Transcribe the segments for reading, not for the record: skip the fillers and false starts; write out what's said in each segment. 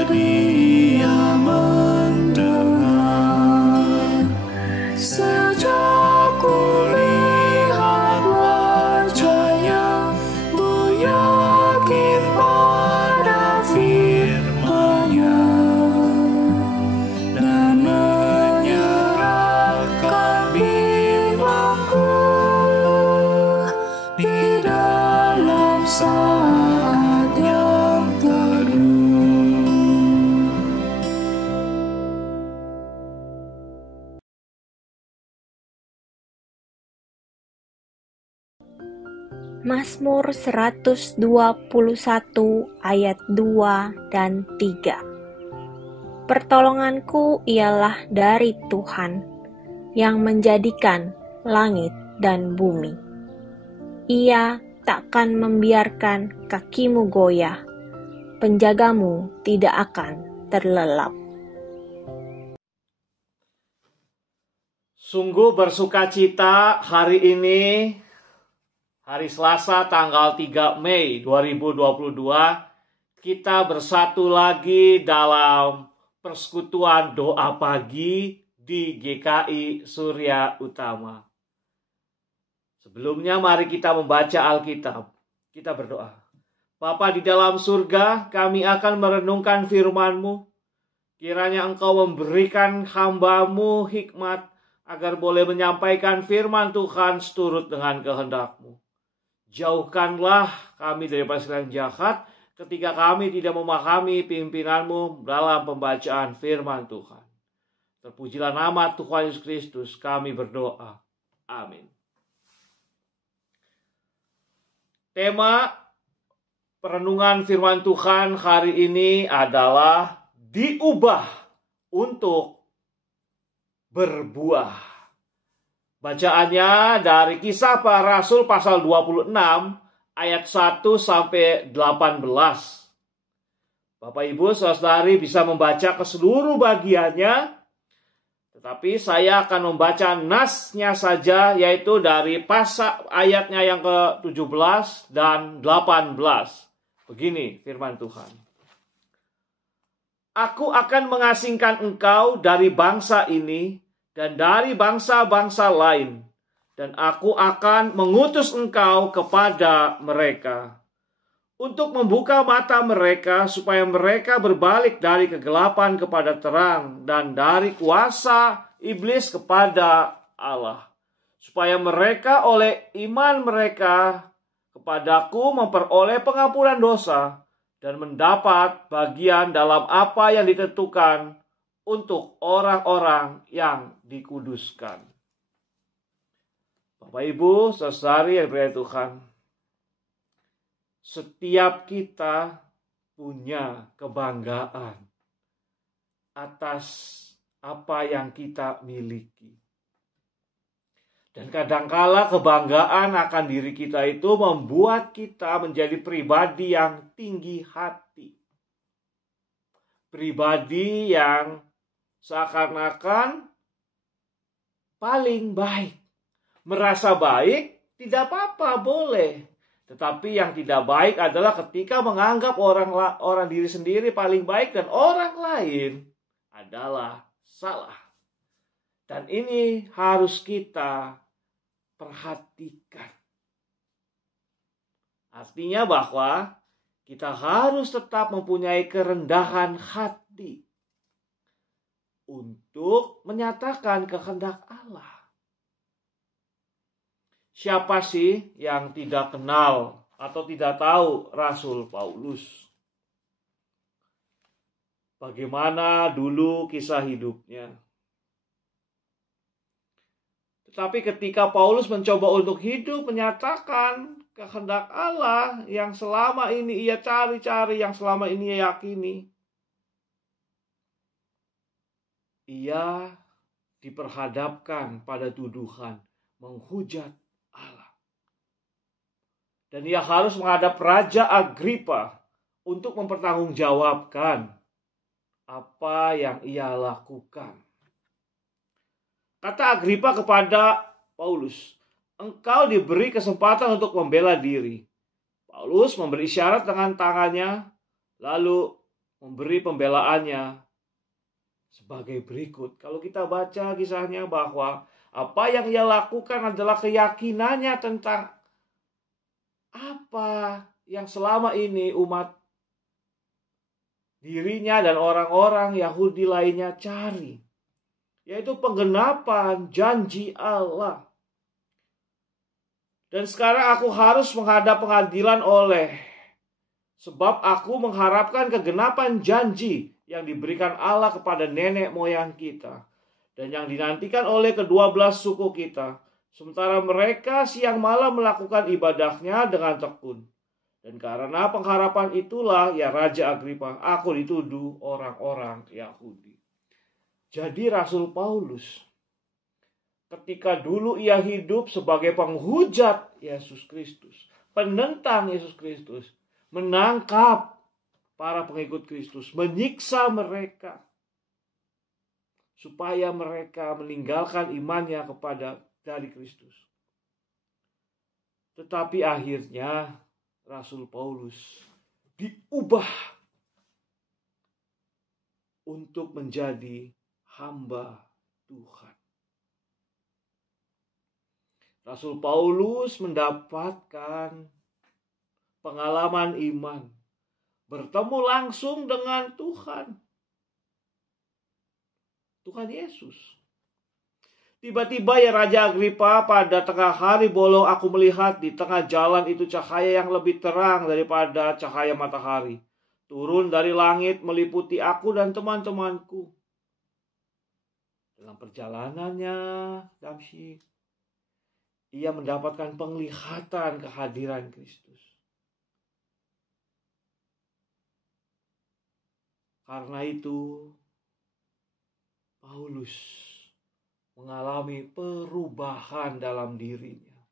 bersedia mendengar. Sejak kulihat wajahnya, ku yakin pada firman-Nya dan menyerahkan bimbangku di dalam saat yang teduh. Mazmur 121 ayat 2 dan 3. Pertolonganku ialah dari Tuhan, yang menjadikan langit dan bumi. Ia takkan membiarkan kakimu goyah, penjagamu tidak akan terlelap. Sungguh bersukacita hari ini, hari Selasa tanggal 3 Mei 2022, kita bersatu lagi dalam persekutuan doa pagi di GKI Surya Utama. Sebelumnya mari kita membaca Alkitab. Kita berdoa. Bapa di dalam surga, kami akan merenungkan firman-Mu. Kiranya Engkau memberikan hamba-Mu hikmat agar boleh menyampaikan firman Tuhan seturut dengan kehendak-Mu. Jauhkanlah kami dari segala yang jahat ketika kami tidak memahami pimpinan-Mu dalam pembacaan firman Tuhan. Terpujilah nama Tuhan Yesus Kristus, kami berdoa. Amin. Tema perenungan firman Tuhan hari ini adalah diubah untuk berbuah. Bacaannya dari Kisah Para Rasul pasal 26 ayat 1 sampai 18. Bapak Ibu Saudari bisa membaca ke seluruh bagiannya, tetapi saya akan membaca nasnya saja, yaitu dari pasal ayatnya yang ke-17 dan 18. Begini firman Tuhan. Aku akan mengasingkan engkau dari bangsa ini dan dari bangsa-bangsa lain, dan aku akan mengutus engkau kepada mereka, untuk membuka mata mereka supaya mereka berbalik dari kegelapan kepada terang, dan dari kuasa iblis kepada Allah, supaya mereka oleh iman mereka kepadaku memperoleh pengampunan dosa, dan mendapat bagian dalam apa yang ditentukan untuk orang-orang yang dikuduskan. Bapak Ibu, saudari yang berkati Tuhan, setiap kita punya kebanggaan atas apa yang kita miliki. Dan kadangkala kebanggaan akan diri kita itu membuat kita menjadi pribadi yang tinggi hati. Pribadi yang seakan-akan paling baik. Merasa baik, tidak apa-apa, boleh. Tetapi yang tidak baik adalah ketika menganggap orang diri sendiri paling baik dan orang lain adalah salah. Dan ini harus kita perhatikan. Artinya bahwa kita harus tetap mempunyai kerendahan hati untuk menyatakan kehendak Allah. Siapa sih yang tidak kenal atau tidak tahu Rasul Paulus? Bagaimana dulu kisah hidupnya? Tetapi ketika Paulus mencoba untuk hidup menyatakan kehendak Allah yang selama ini ia cari-cari, yang selama ini ia yakini, ia diperhadapkan pada tuduhan menghujat Allah. Dan ia harus menghadap Raja Agripa untuk mempertanggungjawabkan apa yang ia lakukan. Kata Agripa kepada Paulus, engkau diberi kesempatan untuk membela diri. Paulus memberi isyarat dengan tangannya, lalu memberi pembelaannya sebagai berikut. Kalau kita baca kisahnya bahwa apa yang ia lakukan adalah keyakinannya tentang apa yang selama ini umat dirinya dan orang-orang Yahudi lainnya cari, yaitu penggenapan janji Allah. Dan sekarang aku harus menghadap pengadilan sebab aku mengharapkan kegenapan janji yang diberikan Allah kepada nenek moyang kita dan yang dinantikan oleh ke-12 suku kita. Sementara mereka siang malam melakukan ibadahnya dengan tekun. Dan karena pengharapan itulah, ya Raja Agripa, aku dituduh orang-orang Yahudi. Jadi Rasul Paulus, ketika dulu ia hidup sebagai penghujat Yesus Kristus, penentang Yesus Kristus, menangkap para pengikut Kristus, menyiksa mereka, supaya mereka meninggalkan imannya dari Kristus. Tetapi akhirnya Rasul Paulus diubah untuk menjadi hamba Tuhan. Rasul Paulus mendapatkan pengalaman iman, bertemu langsung dengan Tuhan Yesus. Tiba-tiba ya Raja Agripa, pada tengah hari bolong aku melihat di tengah jalan itu cahaya yang lebih terang daripada cahaya matahari, turun dari langit meliputi aku dan teman-temanku. Dalam perjalanannya, Damsyik, ia mendapatkan penglihatan kehadiran Kristus. Karena itu, Paulus mengalami perubahan dalam dirinya.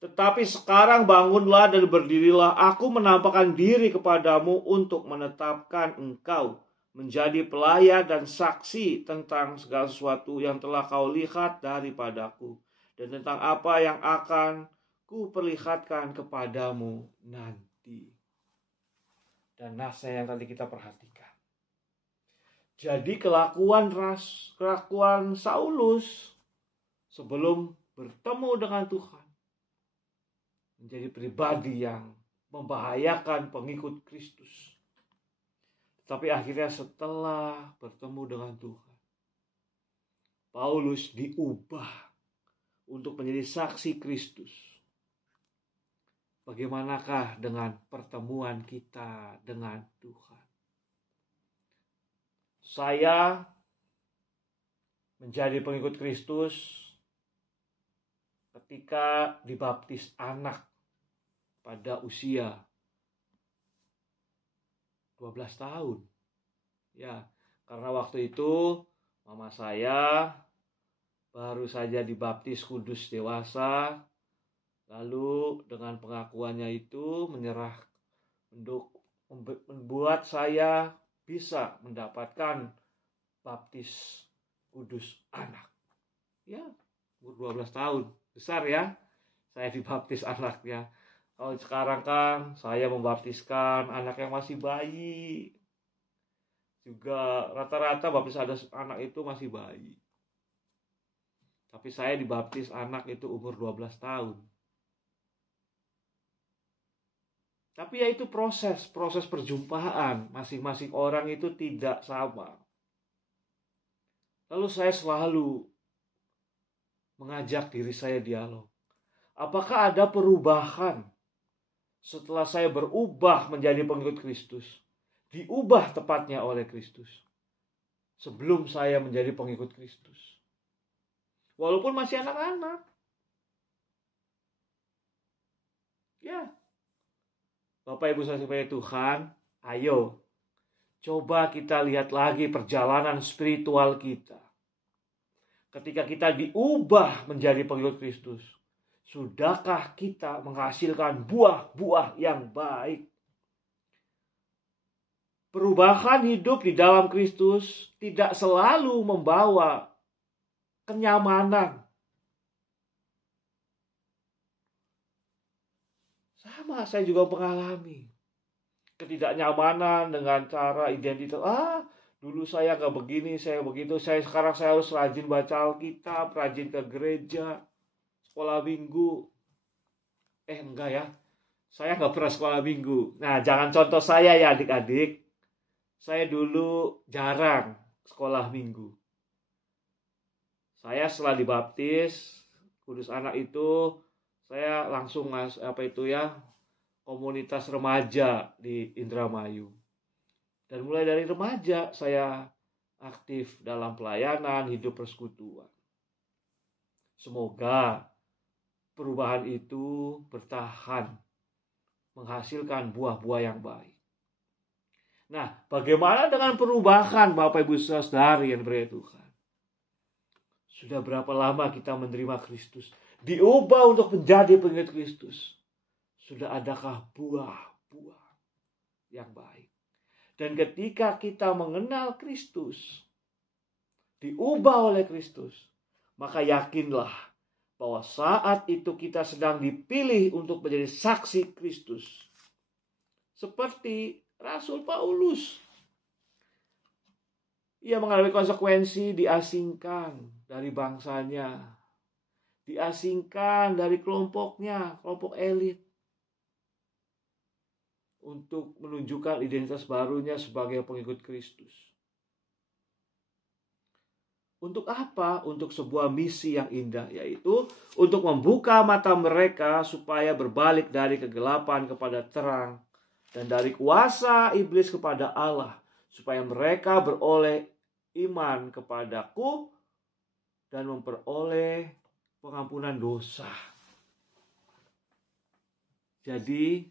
Tetapi sekarang bangunlah dan berdirilah, aku menampakkan diri kepadamu untuk menetapkan engkau menjadi pelayan dan saksi tentang segala sesuatu yang telah kau lihat daripadaku, dan tentang apa yang akan kuperlihatkan kepadamu nanti. Dan nasihat yang tadi kita perhatikan. Jadi kelakuan Saulus sebelum bertemu dengan Tuhan menjadi pribadi yang membahayakan pengikut Kristus. Tapi akhirnya setelah bertemu dengan Tuhan, Paulus diubah untuk menjadi saksi Kristus. Bagaimanakah dengan pertemuan kita dengan Tuhan? Saya menjadi pengikut Kristus ketika dibaptis anak pada usia 12 tahun. Ya, karena waktu itu mama saya baru saja dibaptis kudus dewasa. Lalu dengan pengakuannya itu membuat saya bisa mendapatkan baptis kudus anak. Ya, umur 12 tahun. Besar ya, saya dibaptis anaknya. Kalau sekarang kan saya membaptiskan anak yang masih bayi. Juga rata-rata baptis ada anak itu masih bayi. Tapi saya dibaptis anak itu umur 12 tahun. Tapi ya itu proses perjumpaan. Masing-masing orang itu tidak sama. Lalu saya selalu mengajak diri saya dialog. Apakah ada perubahan setelah saya berubah menjadi pengikut Kristus? Diubah tepatnya oleh Kristus. Sebelum saya menjadi pengikut Kristus. Walaupun masih anak-anak. Ya. Bapak Ibu saudara Tuhan, ayo coba kita lihat lagi perjalanan spiritual kita. Ketika kita diubah menjadi pengikut Kristus, sudahkah kita menghasilkan buah-buah yang baik? Perubahan hidup di dalam Kristus tidak selalu membawa kenyamanan. Sama, saya juga mengalami ketidaknyamanan dengan cara identitas. Dulu saya nggak begini, saya begitu. Sekarang saya harus rajin baca Alkitab, rajin ke gereja, sekolah minggu. Enggak ya. Saya nggak pernah sekolah minggu. Nah, jangan contoh saya ya adik-adik. Saya dulu jarang sekolah minggu. Saya setelah dibaptis, kudus anak itu, saya langsung komunitas remaja di Indramayu. Dan mulai dari remaja saya aktif dalam pelayanan, hidup persekutuan. Semoga perubahan itu bertahan, menghasilkan buah-buah yang baik. Nah, bagaimana dengan perubahan Bapak Ibu Saudari yang berkah Tuhan? Sudah berapa lama kita menerima Kristus? Diubah untuk menjadi pengikut Kristus. Sudah adakah buah-buah yang baik? Dan ketika kita mengenal Kristus, diubah oleh Kristus, maka yakinlah bahwa saat itu kita sedang dipilih untuk menjadi saksi Kristus. Seperti Rasul Paulus. Ia mengalami konsekuensi diasingkan dari bangsanya. Diasingkan dari kelompoknya, kelompok elit. Untuk menunjukkan identitas barunya sebagai pengikut Kristus. Untuk apa? Untuk sebuah misi yang indah, yaitu untuk membuka mata mereka supaya berbalik dari kegelapan kepada terang dan dari kuasa iblis kepada Allah, supaya mereka beroleh iman kepadaku dan memperoleh pengampunan dosa. Jadi,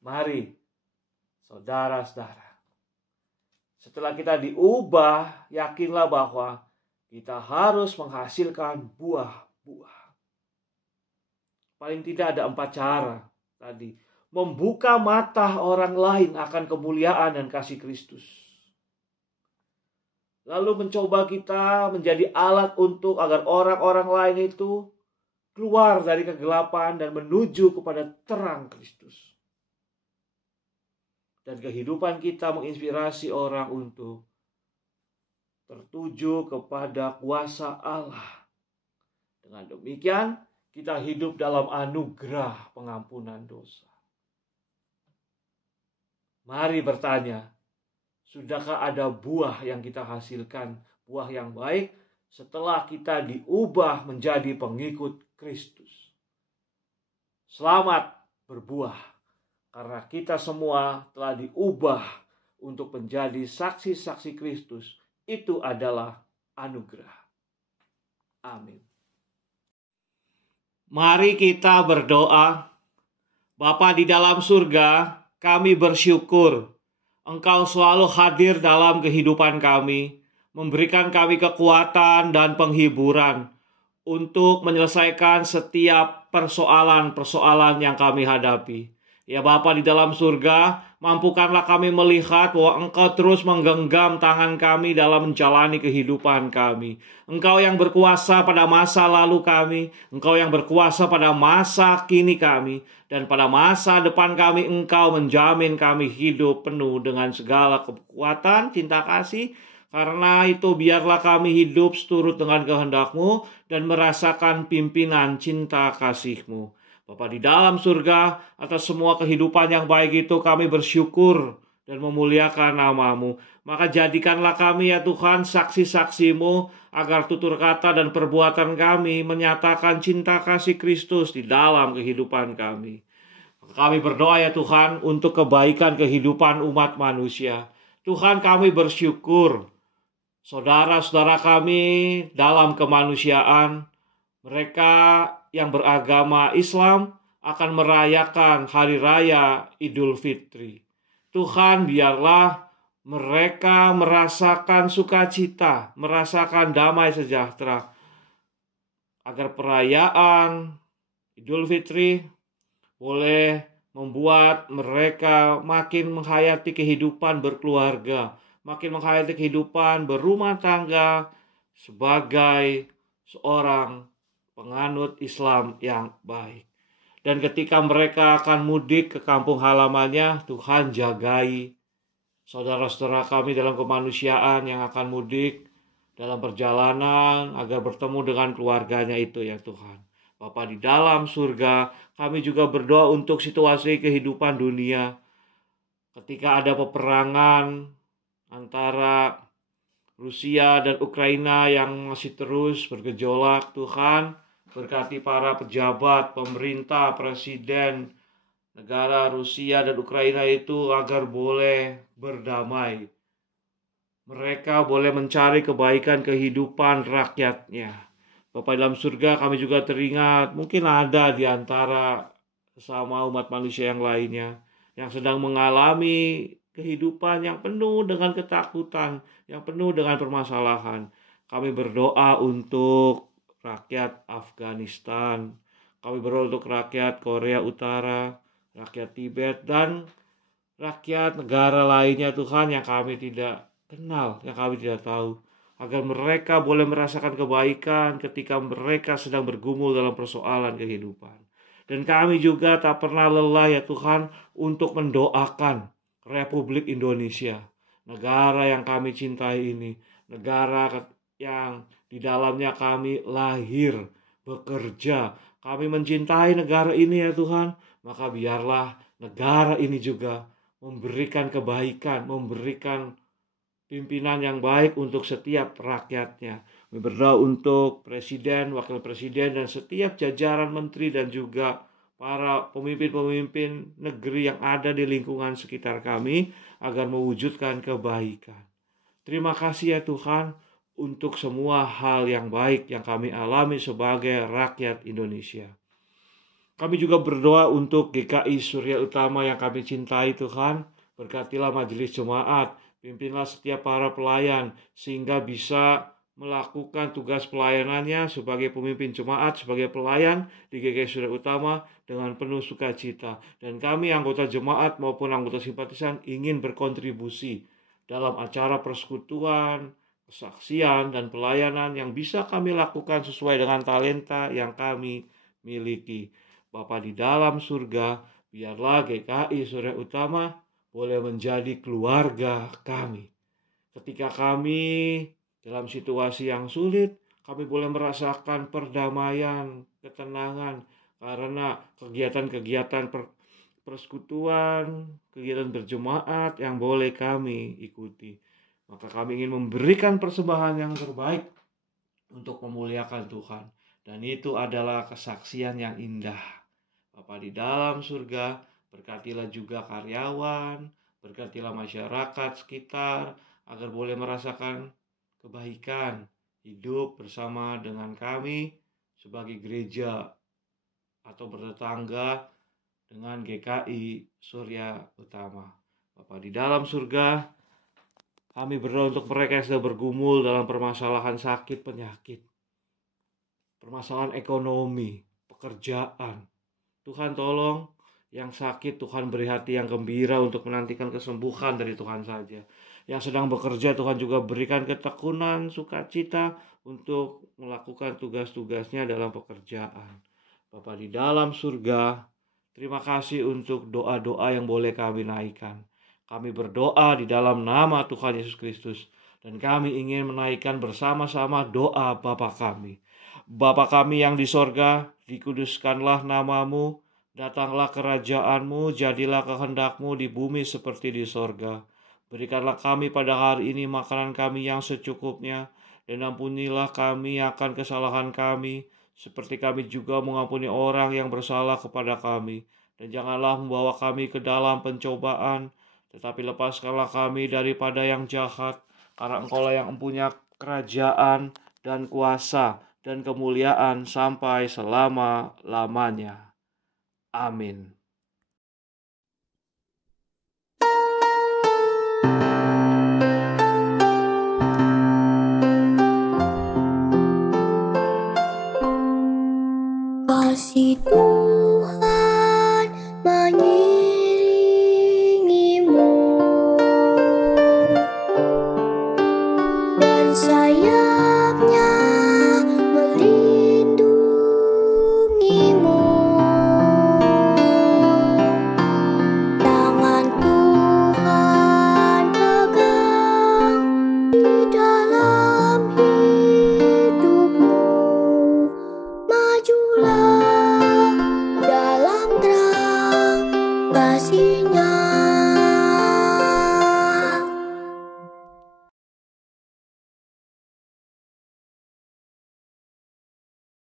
mari saudara-saudara, setelah kita diubah, yakinlah bahwa kita harus menghasilkan buah-buah. Paling tidak ada 4 cara tadi. Membuka mata orang lain akan kemuliaan dan kasih Kristus. Lalu mencoba kita menjadi alat untuk agar orang-orang lain itu keluar dari kegelapan dan menuju kepada terang Kristus. Dan kehidupan kita menginspirasi orang untuk tertuju kepada kuasa Allah. Dengan demikian, kita hidup dalam anugerah pengampunan dosa. Mari bertanya, sudahkah ada buah yang kita hasilkan, buah yang baik setelah kita diubah menjadi pengikut Kristus? Selamat berbuah, karena kita semua telah diubah untuk menjadi saksi-saksi Kristus. Itu adalah anugerah. Amin. Mari kita berdoa. Bapa di dalam surga, kami bersyukur Engkau selalu hadir dalam kehidupan kami, memberikan kami kekuatan dan penghiburan untuk menyelesaikan setiap persoalan-persoalan yang kami hadapi. Ya Bapa di dalam surga, mampukanlah kami melihat bahwa Engkau terus menggenggam tangan kami dalam menjalani kehidupan kami. Engkau yang berkuasa pada masa lalu kami, Engkau yang berkuasa pada masa kini kami, dan pada masa depan kami Engkau menjamin kami hidup penuh dengan segala kekuatan, cinta kasih. Karena itu biarlah kami hidup seturut dengan kehendak-Mu dan merasakan pimpinan cinta kasih-Mu. Bapa di dalam surga, atas semua kehidupan yang baik itu kami bersyukur dan memuliakan nama-Mu. Maka jadikanlah kami ya Tuhan saksi-saksi-Mu, agar tutur kata dan perbuatan kami menyatakan cinta kasih Kristus di dalam kehidupan kami. Kami berdoa ya Tuhan untuk kebaikan kehidupan umat manusia. Tuhan, kami bersyukur saudara-saudara kami dalam kemanusiaan, mereka yang beragama Islam akan merayakan hari raya Idul Fitri. Tuhan, biarlah mereka merasakan sukacita, merasakan damai sejahtera, agar perayaan Idul Fitri boleh membuat mereka makin menghayati kehidupan berkeluarga, makin menghayati kehidupan berumah tangga sebagai seorang penganut Islam yang baik. Dan ketika mereka akan mudik ke kampung halamannya, Tuhan jagai saudara-saudara kami dalam kemanusiaan yang akan mudik dalam perjalanan agar bertemu dengan keluarganya itu ya Tuhan. Bapa di dalam surga, kami juga berdoa untuk situasi kehidupan dunia. Ketika ada peperangan antara Rusia dan Ukraina yang masih terus bergejolak, Tuhan berkati para pejabat, pemerintah, presiden negara Rusia dan Ukraina itu agar boleh berdamai. Mereka boleh mencari kebaikan kehidupan rakyatnya. Bapa dalam surga, kami juga teringat mungkin ada di antara sesama umat manusia yang lainnya yang sedang mengalami kehidupan yang penuh dengan ketakutan, yang penuh dengan permasalahan. Kami berdoa untuk rakyat Afghanistan, kami berdoa untuk rakyat Korea Utara, rakyat Tibet, dan rakyat negara lainnya Tuhan yang kami tidak kenal, yang kami tidak tahu, agar mereka boleh merasakan kebaikan ketika mereka sedang bergumul dalam persoalan kehidupan. Dan kami juga tak pernah lelah ya Tuhan untuk mendoakan Republik Indonesia, negara yang kami cintai ini, negara yang di dalamnya kami lahir, bekerja. Kami mencintai negara ini ya Tuhan, maka biarlah negara ini juga memberikan kebaikan, memberikan pimpinan yang baik untuk setiap rakyatnya. Kami berdoa untuk presiden, wakil presiden, dan setiap jajaran menteri dan juga para pemimpin-pemimpin negeri yang ada di lingkungan sekitar kami agar mewujudkan kebaikan. Terima kasih ya Tuhan untuk semua hal yang baik yang kami alami sebagai rakyat Indonesia. Kami juga berdoa untuk GKI Surya Utama yang kami cintai Tuhan. Berkatilah majelis jemaat, pimpinlah setiap para pelayan sehingga bisa melakukan tugas pelayanannya sebagai pemimpin jemaat, sebagai pelayan di GKI Surya Utama dengan penuh sukacita. Dan kami anggota jemaat maupun anggota simpatisan ingin berkontribusi dalam acara persekutuan, kesaksian, dan pelayanan yang bisa kami lakukan sesuai dengan talenta yang kami miliki. Bapa di dalam surga, biarlah GKI Surya Utama boleh menjadi keluarga kami. Ketika kami dalam situasi yang sulit, kami boleh merasakan perdamaian, ketenangan, karena kegiatan-kegiatan persekutuan, kegiatan berjemaat yang boleh kami ikuti. Maka kami ingin memberikan persembahan yang terbaik untuk memuliakan Tuhan. Dan itu adalah kesaksian yang indah. Bapa di dalam surga, berkatilah juga karyawan, berkatilah masyarakat sekitar, agar boleh merasakan kebaikan hidup bersama dengan kami sebagai gereja atau bertetangga dengan GKI Surya Utama. Bapa di dalam surga, kami berdoa untuk mereka yang sedang bergumul dalam permasalahan sakit, penyakit, permasalahan ekonomi, pekerjaan. Tuhan tolong yang sakit, Tuhan beri hati yang gembira untuk menantikan kesembuhan dari Tuhan saja. Yang sedang bekerja, Tuhan juga berikan ketekunan, sukacita untuk melakukan tugas-tugasnya dalam pekerjaan. Bapa di dalam surga, terima kasih untuk doa-doa yang boleh kami naikkan. Kami berdoa di dalam nama Tuhan Yesus Kristus. Dan kami ingin menaikkan bersama-sama doa Bapa kami. Bapa kami yang di sorga, dikuduskanlah namamu, datanglah kerajaanmu, jadilah kehendak-Mu di bumi seperti di sorga. Berikanlah kami pada hari ini makanan kami yang secukupnya, dan ampunilah kami akan kesalahan kami, seperti kami juga mengampuni orang yang bersalah kepada kami. Dan janganlah membawa kami ke dalam pencobaan, tetapi lepaskanlah kami daripada yang jahat, karena Engkau-lah yang mempunyai kerajaan dan kuasa dan kemuliaan sampai selama-lamanya. Amin. Kasih Tuhan mengiringimu dan sayapnya melindungimu. kasih-Nya.